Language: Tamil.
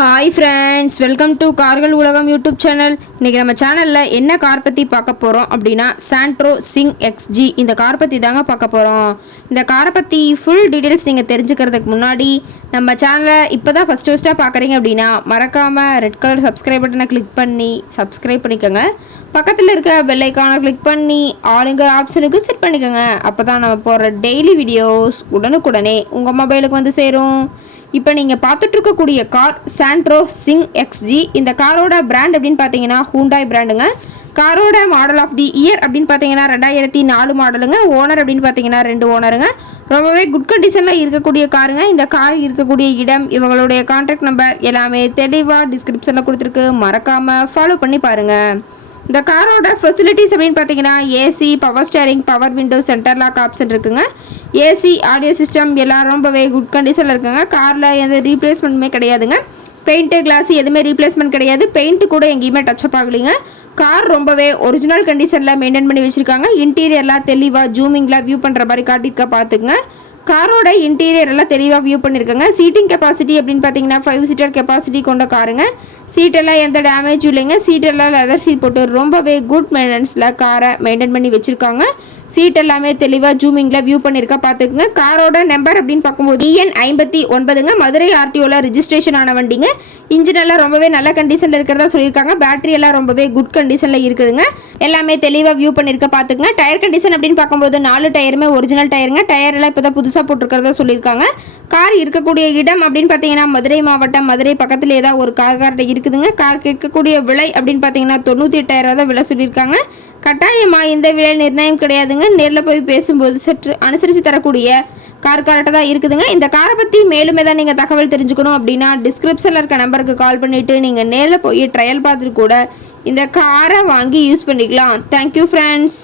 ஹாய் ஃப்ரெண்ட்ஸ், வெல்கம் டு கார்கள் உலகம் யூடியூப் சேனல். இன்றைக்கி நம்ம சேனலில் என்ன கார் பற்றி பார்க்க போகிறோம் அப்படின்னா சாண்ட்ரோ சிங் எக்ஸ்ஜி இந்த கார் பற்றி தாங்க பார்க்க போகிறோம். இந்த காரை பற்றி ஃபுல் டீட்டெயில்ஸ் நீங்கள் தெரிஞ்சுக்கிறதுக்கு முன்னாடி நம்ம சேனலை இப்போ தான் ஃபஸ்ட்டாக பார்க்குறீங்க அப்படின்னா மறக்காமல் ரெட் கலர் சப்ஸ்கிரைப் பட்டனை கிளிக் பண்ணி சப்ஸ்கிரைப் பண்ணிக்கோங்க. பக்கத்தில் இருக்க பெல் ஐக்கானை கிளிக் பண்ணி ஆளுங்கிற ஆப்ஷனுக்கு செட் பண்ணிக்கோங்க. அப்போ தான் நம்ம போடுற டெய்லி வீடியோஸ் உடனுக்குடனே உங்கள் மொபைலுக்கு வந்து சேரும். இப்போ நீங்கள் பார்த்துட்ருக்கக்கூடிய கார் சாண்ட்ரோ சிங் எக்ஸ்ஜி. இந்த காரோட பிராண்ட் அப்படின்னு பார்த்தீங்கன்னா ஹூண்டாய் பிராண்டுங்க. காரோட மாடல் ஆஃப் தி இயர் அப்படின்னு பார்த்தீங்கன்னா 2004 மாடலுங்க. ஓனர் அப்படின்னு பார்த்தீங்கன்னா 2 ஓனருங்க. ரொம்பவே குட் கண்டிஷனில் இருக்கக்கூடிய காருங்க. இந்த கார் இருக்கக்கூடிய இடம், இவங்களுடைய கான்டாக்ட் நம்பர் எல்லாமே தெளிவாக டிஸ்கிரிப்ஷனில் கொடுத்துருக்கு. மறக்காமல் ஃபாலோ பண்ணி பாருங்கள். இந்த காரோட ஃபெசிலிட்டிஸ் அப்படின்னு பார்த்தீங்கன்னா AC, power steering, power window, centre lock option இருக்குங்க. ஏசி, ஆடியோ சிஸ்டம் எல்லாம் ரொம்பவே குட் கண்டிஷனில் இருக்குங்க. காரில் எந்த ரீப்ளேஸ்மெண்ட்டுமே கிடையாதுங்க. பெயிண்ட்டு, கிளாஸ் எதுவுமே ரீப்ளேஸ்மெண்ட் கிடையாது. பெயிண்ட்டு கூட எங்கேயுமே டச்சப் ஆகலைங்க. கார் ரொம்பவே ஒரிஜினல் கண்டிஷனில் மெயின்டைன் பண்ணி வச்சுருக்காங்க. இன்டீரியர்லாம் தெளிவாக ஜூமிங்கில் வியூ பண்ணுற மாதிரி காட்டியிருக்க பார்த்துக்குங்க. காரோட இன்டீரியர் எல்லாம் தெளிவாக வியூ பண்ணியிருக்காங்க. சீட்டிங் கெப்பாசிட்டி அப்படின்னு பார்த்தீங்கன்னா 5 சீட்டர் கெப்பாசிட்டி கொண்ட காருங்க. சீட்டெல்லாம் எந்த டேமேஜும் இல்லைங்க. சீட்டெல்லாம் லெதர் சீட் போட்டு ரொம்பவே குட் மெயின்டெனன்ஸில் காரை மெயின்டைன் பண்ணி வச்சுருக்காங்க. சீட் எல்லாமே தெளிவாக ஜூமிங்கில் வியூ பண்ணியிருக்கா பார்த்துக்குங்க. காரோட நம்பர் அப்படின்னு பார்க்கும்போது EN 59ங்க. மதுரை RTOவில் ரிஜிஸ்ட்ரேஷன் ஆன வண்டிங்க. இன்ஜின் எல்லாம் ரொம்பவே நல்ல கண்டிஷனில் இருக்கிறதா சொல்லியிருக்காங்க. பேட்டரி எல்லாம் ரொம்பவே குட் கண்டிஷனில் இருக்குதுங்க. எல்லாமே தெளிவாக வியூ பண்ணியிருக்க பார்த்துக்குங்க. டயர் கண்டிஷன் அப்படின்னு பார்க்கும்போது 4 டயருமே ஒரிஜினல் டயருங்க. டயர் எல்லாம் இப்போ தான் புதுசாக போட்டிருக்கிறதா சொல்லியிருக்காங்க. கார் இருக்கக்கூடிய இடம் அப்படின்னு பார்த்தீங்கன்னா மதுரை மாவட்டம், மதுரை பக்கத்தில் ஏதாவது ஒரு கார்கிட்ட இருக்குதுங்க. கார் கேட்கக்கூடிய விலை அப்படின்னு பார்த்தீங்கன்னா 98,000 தான் விலை சொல்லியிருக்காங்க. கட்டாயமாக இந்த விலை நிர்ணயம் கிடையாதுங்க. நேரில் போய் பேசும்போது சற்று அனுசரித்து தரக்கூடிய கார்கிட்ட தான் இருக்குதுங்க. இந்த காரை பற்றி மேலும் ஏதாவது நீங்கள் தகவல் தெரிஞ்சுக்கணும் அப்படின்னா டிஸ்கிரிப்ஷனில் இருக்க நம்பருக்கு கால் பண்ணிவிட்டு நீங்கள் நேரில் போய் ட்ரையல் பார்த்துட்டு கூட இந்த காரை வாங்கி யூஸ் பண்ணிக்கலாம். Thank you friends.